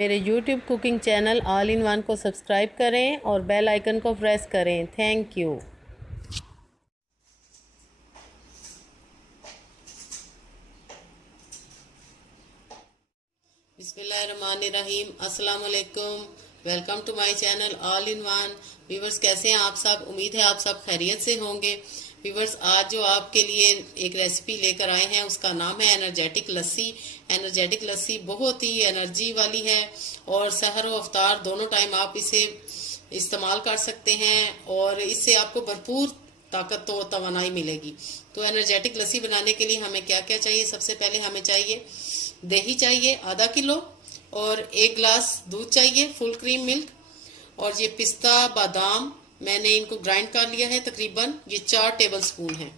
मेरे YouTube cooking channel all in one को subscribe करें और बेल आइकन को प्रेस करें। Thank you. बिस्मिल्लाहिर्रहमानिर्रहीम। अस्सलाम वालेकुम। Welcome to my channel all in one. Viewers, कैसे हैं आप सब? उम्मीद है आप सब खैरियत से होंगे। व्यूवर्स, आज जो आपके लिए एक रेसिपी लेकर आए हैं उसका नाम है एनर्जेटिक लस्सी। एनर्जेटिक लस्सी बहुत ही एनर्जी वाली है और सहर व अफ्तार दोनों टाइम आप इसे इस्तेमाल कर सकते हैं और इससे आपको भरपूर ताकत तो तवानाई मिलेगी। तो एनर्जेटिक लस्सी बनाने के लिए हमें क्या क्या चाहिए? सबसे पहले हमें चाहिए दही चाहिए आधा किलो और 1 गिलास दूध चाहिए, फुल क्रीम मिल्क। और ये पिस्ता बादाम मैंने इनको ग्राइंड कर लिया है, तकरीबन ये 4 टेबल स्पून है।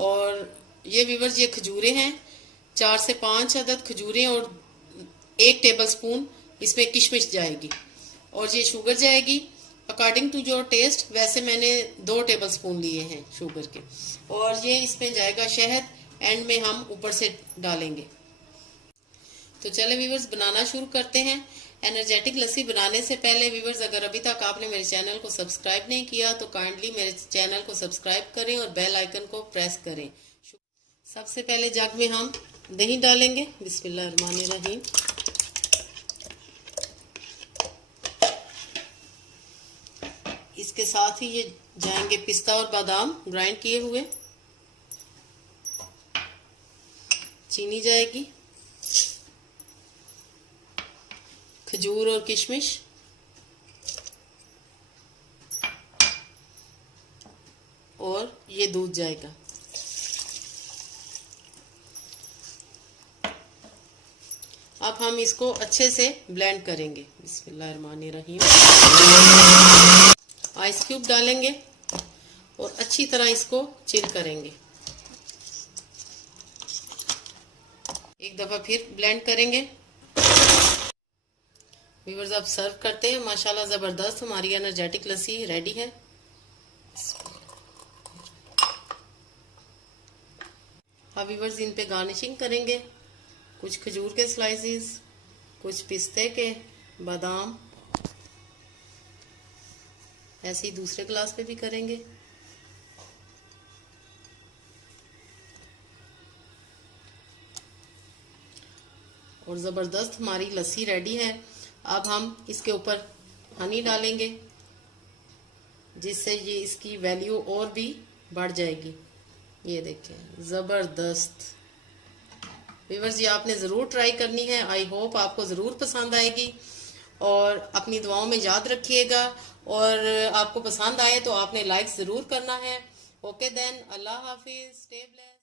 और ये व्यूवर्स, ये खजूरें हैं, 4 से 5 अदद खजूरें और 1 टेबल स्पून इसमें किशमिश जाएगी। और ये शुगर जाएगी अकॉर्डिंग टू योर टेस्ट। वैसे मैंने 2 टेबल स्पून लिए हैं शुगर के। और ये इसमें जाएगा शहद, एंड में हम ऊपर से डालेंगे। तो चले व्यूवर्स, बनाना शुरू करते हैं। एनर्जेटिक लस्सी बनाने से पहले व्यूवर्स, अगर अभी तक आपने मेरे चैनल को सब्सक्राइब नहीं किया तो काइंडली मेरे चैनल को सब्सक्राइब करें और बेल आइकन को प्रेस करें। सबसे पहले जग में हम दही डालेंगे। बिस्मिल्लाहिर्रहमानिर्रहीम। इसके साथ ही ये जाएंगे पिस्ता और बादाम ग्राइंड किए हुए, चीनी जाएगी, खजूर और किशमिश, और ये दूध जाएगा। अब हम इसको अच्छे से ब्लेंड करेंगे। बिस्मिल्लाहिर्रहमानिर्रहीम। आइस क्यूब डालेंगे और अच्छी तरह इसको चिल करेंगे। एक दफा फिर ब्लेंड करेंगे। व्यूअर्स, अब सर्व करते हैं। माशाल्लाह जबरदस्त हमारी एनर्जेटिक लस्सी रेडी है। अब व्यूअर्स, इन पे गार्निशिंग करेंगे। कुछ खजूर के स्लाइसेस, कुछ पिस्ते के, बादाम, ऐसे ही दूसरे ग्लास पे भी करेंगे। और जबरदस्त हमारी लस्सी रेडी है। अब हम इसके ऊपर हनी डालेंगे जिससे ये इसकी वैल्यू और भी बढ़ जाएगी। ये देखें, जबरदस्त। व्यूअर्स, ये आपने ज़रूर ट्राई करनी है। आई होप आपको ज़रूर पसंद आएगी और अपनी दुआओं में याद रखिएगा। और आपको पसंद आए तो आपने लाइक ज़रूर करना है। ओके देन, अल्लाह हाफिज, स्टे ब्लेस्ड।